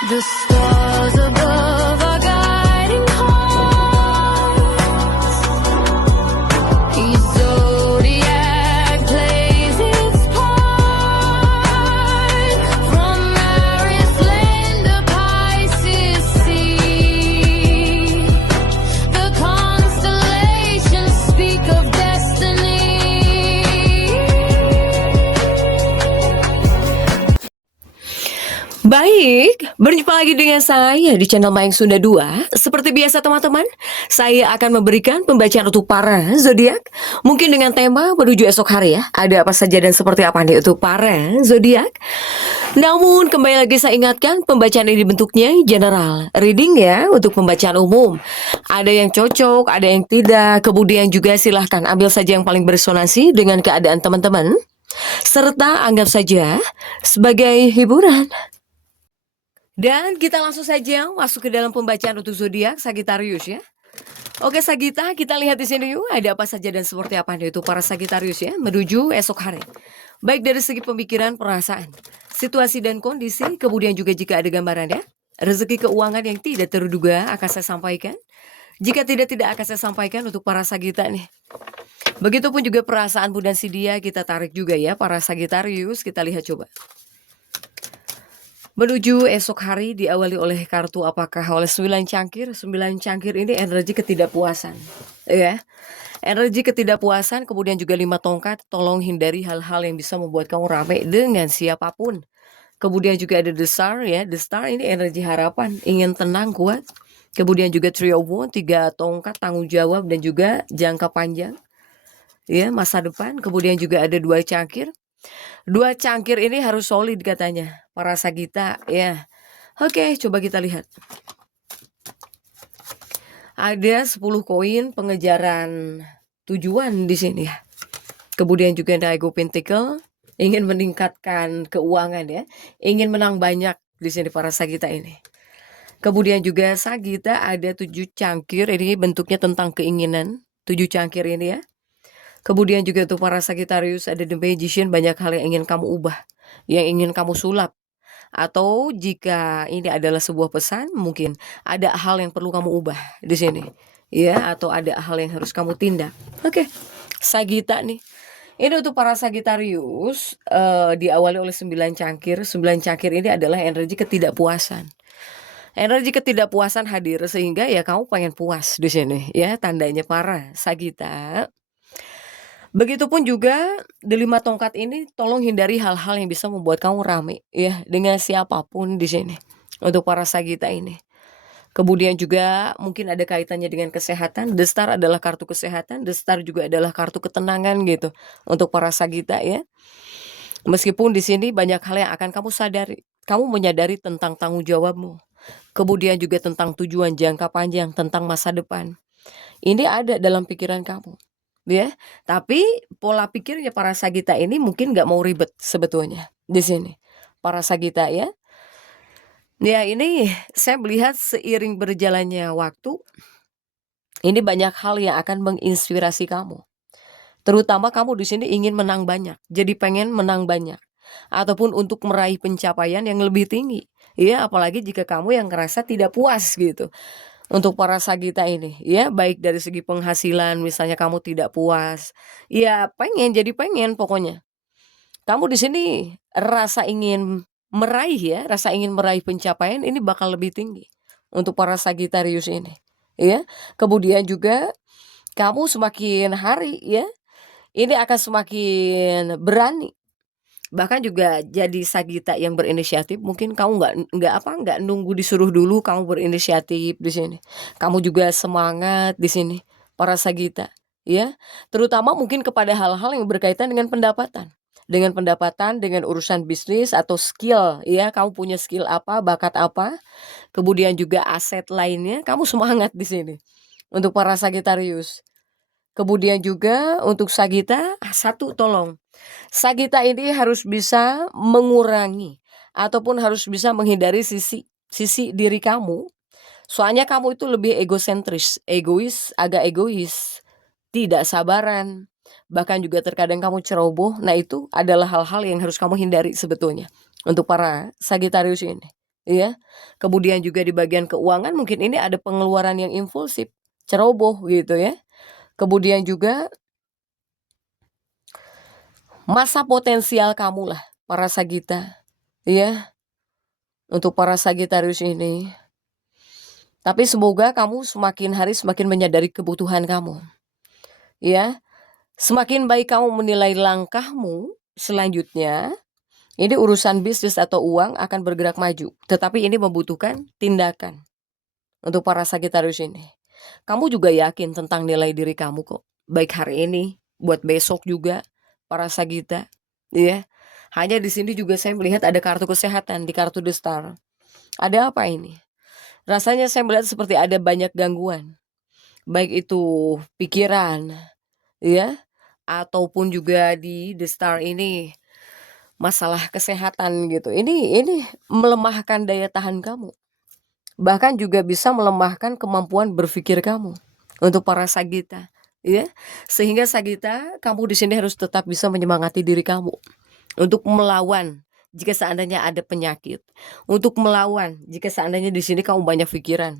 The stars above are guiding hearts. Each zodiac plays its part. From Aries land to Pisces sea. The constellations speak of destiny. Baik, berjumpa lagi dengan saya di channel Mayang Sunda 2. Seperti biasa teman-teman, saya akan memberikan pembacaan untuk para zodiak. Mungkin dengan tema menuju esok hari ya. Ada apa saja dan seperti apa nih untuk para zodiak. Namun kembali lagi saya ingatkan, pembacaan ini bentuknya general reading ya, untuk pembacaan umum. Ada yang cocok, ada yang tidak. Kemudian juga silahkan ambil saja yang paling beresonansi dengan keadaan teman-teman, serta anggap saja sebagai hiburan. Dan kita langsung saja masuk ke dalam pembacaan untuk zodiak Sagittarius ya. Oke Sagita, kita lihat di sini yuk, ada apa saja dan seperti apa nih itu para Sagittarius ya, menuju esok hari. Baik dari segi pemikiran, perasaan, situasi dan kondisi, kemudian juga jika ada gambaran ya, rezeki keuangan yang tidak terduga akan saya sampaikan. Jika tidak akan saya sampaikan untuk para Sagita nih. Begitupun juga perasaan Budan Sidia kita tarik juga ya para Sagittarius, kita lihat coba. Menuju esok hari diawali oleh kartu apakah oleh 9 cangkir. 9 cangkir ini energi ketidakpuasan ya. Energi ketidakpuasan, kemudian juga 5 tongkat. Tolong hindari hal-hal yang bisa membuat kamu rame dengan siapapun. Kemudian juga ada the star ya. The star ini energi harapan, ingin tenang, kuat. Kemudian juga trio of wands, 3 tongkat, tanggung jawab dan juga jangka panjang ya, masa depan. Kemudian juga ada 2 cangkir. 2 cangkir ini harus solid katanya para Sagita ya. Oke, coba kita lihat. Ada 10 koin pengejaran tujuan di sini ya. Kemudian juga ada Ego Pentacle, ingin meningkatkan keuangan ya, ingin menang banyak di sini para Sagita ini. Kemudian juga Sagita ada 7 cangkir, ini bentuknya tentang keinginan. 7 cangkir ini ya. Kemudian juga untuk para Sagittarius ada The Magician, banyak hal yang ingin kamu ubah, yang ingin kamu sulap. Atau jika ini adalah sebuah pesan, mungkin ada hal yang perlu kamu ubah di sini. Ya, atau ada hal yang harus kamu tindak. Oke, Sagita nih. Ini untuk para Sagittarius diawali oleh 9 cangkir. 9 cangkir ini adalah energi ketidakpuasan. Energi ketidakpuasan hadir sehingga ya kamu pengen puas di sini ya, tandanya para Sagita. Begitupun juga di 5 tongkat ini, tolong hindari hal-hal yang bisa membuat kamu rame ya dengan siapapun di sini untuk para Sagita ini. Kemudian juga mungkin ada kaitannya dengan kesehatan. The Star adalah kartu kesehatan, The Star juga adalah kartu ketenangan gitu untuk para Sagita ya. Meskipun di sini banyak hal yang akan kamu sadari. Kamu menyadari tentang tanggung jawabmu. Kemudian juga tentang tujuan jangka panjang, tentang masa depan. Ini ada dalam pikiran kamu. Ya, tapi pola pikirnya para Sagita ini mungkin nggak mau ribet sebetulnya di sini. Para Sagita ya. Ya, ini saya melihat seiring berjalannya waktu, ini banyak hal yang akan menginspirasi kamu. Terutama kamu di sini ingin menang banyak, jadi pengen menang banyak. Ataupun untuk meraih pencapaian yang lebih tinggi. Ya, apalagi jika kamu yang ngerasa tidak puas gitu. Untuk para Sagita ini ya, baik dari segi penghasilan misalnya kamu tidak puas, ya jadi pengen pokoknya. Kamu di sini rasa ingin meraih ya, rasa ingin meraih pencapaian ini bakal lebih tinggi untuk para Sagittarius ini ya. Kemudian juga kamu semakin hari ya, ini akan semakin berani. Bahkan juga jadi Sagita yang berinisiatif, mungkin kamu nggak nunggu disuruh dulu, kamu berinisiatif di sini. Kamu juga semangat di sini, para Sagita, ya. Terutama mungkin kepada hal-hal yang berkaitan dengan pendapatan. Dengan urusan bisnis atau skill, ya. Kamu punya skill apa, bakat apa, kemudian juga aset lainnya, kamu semangat di sini. Untuk para Sagittarius. Kemudian juga untuk Sagita, satu tolong. Sagita ini harus bisa mengurangi ataupun harus bisa menghindari sisi diri kamu. Soalnya kamu itu lebih egosentris, agak egois, tidak sabaran, bahkan juga terkadang kamu ceroboh. Nah, itu adalah hal-hal yang harus kamu hindari sebetulnya untuk para Sagittarius ini. ya. Kemudian juga di bagian keuangan mungkin ini ada pengeluaran yang impulsif, ceroboh gitu ya. Kemudian juga masa potensial kamu lah para Sagita, ya, untuk para Sagitarius ini. Tapi semoga kamu semakin hari semakin menyadari kebutuhan kamu, ya. Semakin baik kamu menilai langkahmu selanjutnya, ini urusan bisnis atau uang akan bergerak maju. Tetapi ini membutuhkan tindakan untuk para Sagitarius ini. Kamu juga yakin tentang nilai diri kamu kok. Baik hari ini, buat besok juga, para Sagita, ya. Hanya di sini juga saya melihat ada kartu kesehatan di kartu The Star. Ada apa ini? Rasanya saya melihat seperti ada banyak gangguan, baik itu pikiran, ya, ataupun juga di The Star ini masalah kesehatan gitu. Ini melemahkan daya tahan kamu. Bahkan juga bisa melemahkan kemampuan berpikir kamu untuk para Sagita, ya. Sehingga Sagita, kamu di sini harus tetap bisa menyemangati diri kamu untuk melawan jika seandainya ada penyakit, untuk melawan jika seandainya di sini kamu banyak pikiran.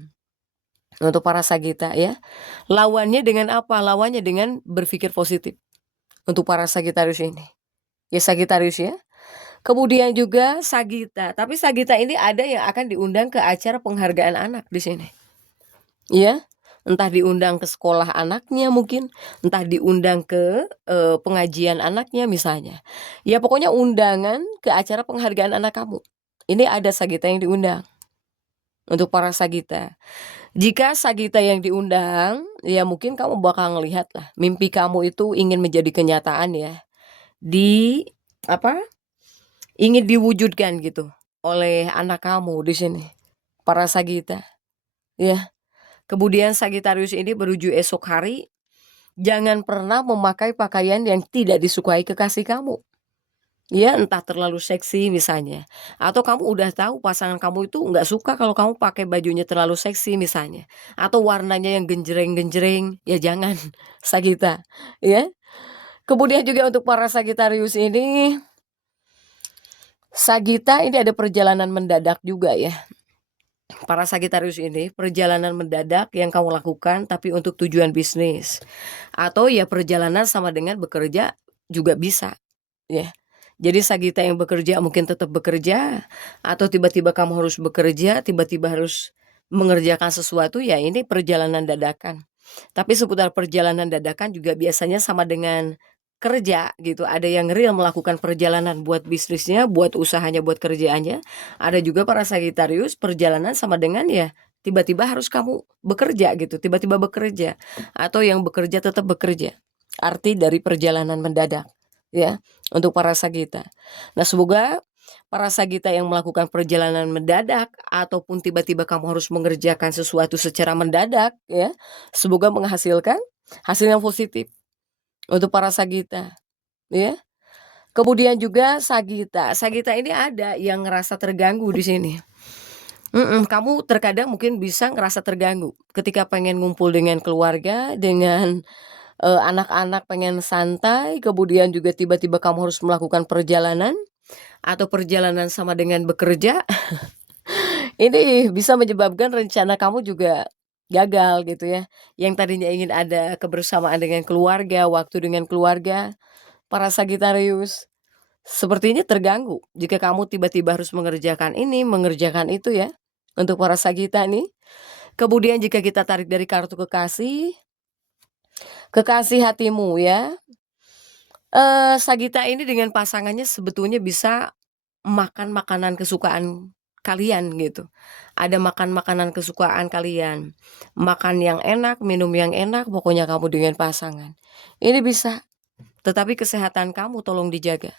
Untuk para Sagita ya. Lawannya dengan apa? Lawannya dengan berpikir positif untuk para Sagitarius ini. Ya Sagitarius ya. Kemudian juga Sagita, tapi Sagita ini ada yang akan diundang ke acara penghargaan anak di sini. Ya, entah diundang ke sekolah anaknya mungkin, entah diundang ke pengajian anaknya misalnya. Ya pokoknya undangan ke acara penghargaan anak kamu. Ini ada Sagita yang diundang. Untuk para Sagita. Jika Sagita yang diundang, ya mungkin kamu bakal ngelihat lah mimpi kamu itu ingin menjadi kenyataan ya. Di apa? Ingin diwujudkan gitu oleh anak kamu di sini. Para Sagita. Ya. Kemudian Sagitarius ini menuju esok hari, jangan pernah memakai pakaian yang tidak disukai kekasih kamu. Ya, entah terlalu seksi misalnya. Atau kamu udah tahu pasangan kamu itu nggak suka kalau kamu pakai bajunya terlalu seksi misalnya. Atau warnanya yang genjreng-genjreng, ya jangan Sagita, ya. Kemudian juga untuk para Sagitarius ini, Sagita ini ada perjalanan mendadak juga ya. Para Sagitarius ini perjalanan mendadak yang kamu lakukan tapi untuk tujuan bisnis. Atau ya perjalanan sama dengan bekerja juga bisa, ya. Jadi Sagita yang bekerja mungkin tetap bekerja, atau tiba-tiba kamu harus bekerja, tiba-tiba harus mengerjakan sesuatu, ya ini perjalanan dadakan. Tapi seputar perjalanan dadakan juga biasanya sama dengan kerja gitu. Ada yang real melakukan perjalanan buat bisnisnya, buat usahanya, buat kerjaannya. Ada juga para Sagitarius perjalanan sama dengan ya tiba-tiba harus kamu bekerja gitu, tiba-tiba bekerja. Atau yang bekerja tetap bekerja. Arti dari perjalanan mendadak, ya, untuk para Sagita. Nah, semoga para Sagita yang melakukan perjalanan mendadak ataupun tiba-tiba kamu harus mengerjakan sesuatu secara mendadak, ya, semoga menghasilkan hasil yang positif untuk para Sagita, ya. Kemudian juga Sagita, Sagita ini ada yang ngerasa terganggu di sini. Kamu terkadang mungkin bisa ngerasa terganggu ketika pengen ngumpul dengan keluarga, dengan anak-anak pengen santai, kemudian juga tiba-tiba kamu harus melakukan perjalanan, atau perjalanan sama dengan bekerja, ini bisa menyebabkan rencana kamu juga gagal gitu ya. Yang tadinya ingin ada kebersamaan dengan keluarga, waktu dengan keluarga, para Sagitarius, sepertinya terganggu jika kamu tiba-tiba harus mengerjakan ini, mengerjakan itu ya, untuk para Sagita nih. Kemudian jika kita tarik dari kartu kekasih, kekasih hatimu ya. Sagita ini dengan pasangannya sebetulnya bisa makan makanan kesukaan kalian gitu. Ada makan makanan kesukaan kalian, makan yang enak, minum yang enak, pokoknya kamu dengan pasangan. Ini bisa, tetapi kesehatan kamu tolong dijaga,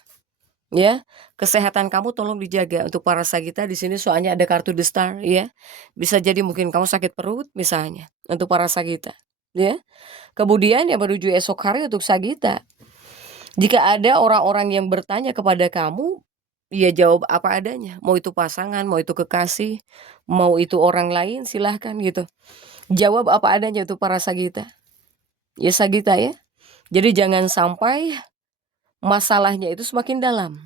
ya. Kesehatan kamu tolong dijaga untuk para Sagita di sini soalnya ada kartu The Star ya. Bisa jadi mungkin kamu sakit perut misalnya untuk para Sagita, ya. Kemudian yang menuju esok hari untuk Sagita, jika ada orang-orang yang bertanya kepada kamu, ya jawab apa adanya. Mau itu pasangan, mau itu kekasih, mau itu orang lain silahkan gitu. Jawab apa adanya untuk para Sagita. Ya Sagita ya. Jadi jangan sampai masalahnya itu semakin dalam.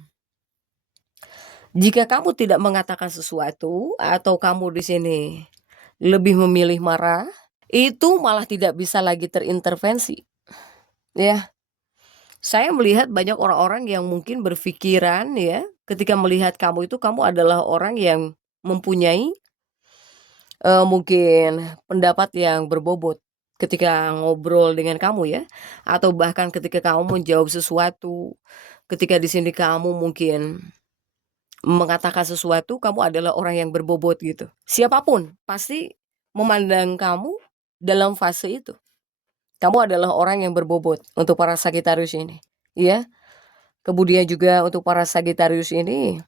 Jika kamu tidak mengatakan sesuatu atau kamu di sini lebih memilih marah, itu malah tidak bisa lagi terintervensi, ya. Saya melihat banyak orang-orang yang mungkin berpikiran ya, ketika melihat kamu itu kamu adalah orang yang mempunyai, mungkin pendapat yang berbobot ketika ngobrol dengan kamu ya, atau bahkan ketika kamu menjawab sesuatu, ketika di sini kamu mungkin mengatakan sesuatu, kamu adalah orang yang berbobot gitu. Siapapun pasti memandang kamu dalam fase itu. Kamu adalah orang yang berbobot untuk para Sagittarius ini, ya. Kemudian juga untuk para Sagittarius ini,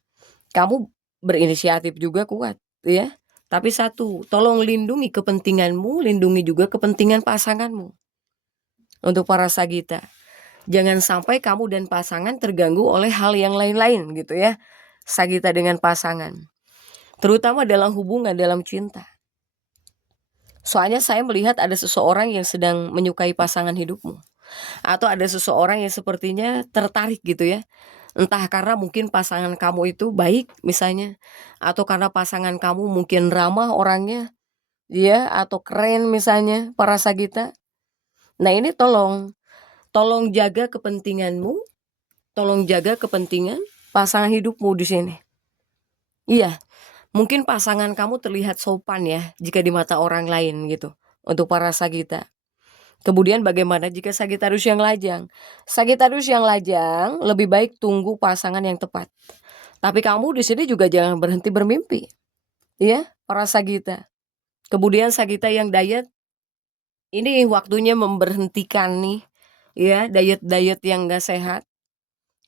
kamu berinisiatif juga kuat, ya. Tapi satu, tolong lindungi kepentinganmu, lindungi juga kepentingan pasanganmu. Untuk para Sagita, jangan sampai kamu dan pasangan terganggu oleh hal yang lain-lain gitu ya. Sagita dengan pasangan, terutama dalam hubungan, dalam cinta. Soalnya saya melihat ada seseorang yang sedang menyukai pasangan hidupmu. Atau ada seseorang yang sepertinya tertarik gitu ya. Entah karena mungkin pasangan kamu itu baik misalnya, atau karena pasangan kamu mungkin ramah orangnya, ya, atau keren misalnya para Sagita. Nah ini tolong jaga kepentinganmu, tolong jaga kepentingan pasangan hidupmu di sini. Iya, mungkin pasangan kamu terlihat sopan ya jika di mata orang lain gitu. Untuk para Sagita. Kemudian bagaimana jika Sagitarius yang lajang? Sagitarius yang lajang lebih baik tunggu pasangan yang tepat. Tapi kamu di sini juga jangan berhenti bermimpi. Ya, para Sagita. Kemudian Sagita yang diet, ini waktunya memberhentikan nih ya, diet-diet yang gak sehat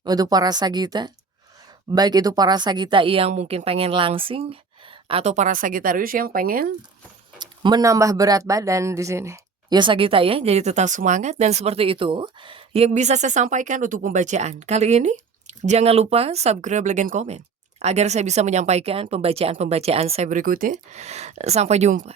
untuk para Sagita. Baik itu para Sagita yang mungkin pengen langsing atau para Sagitarius yang pengen menambah berat badan di sini. Ya Sagita ya, jadi tetap semangat dan seperti itu yang bisa saya sampaikan untuk pembacaan kali ini. Jangan lupa subscribe, like, dan komen agar saya bisa menyampaikan pembacaan-pembacaan saya berikutnya. Sampai jumpa.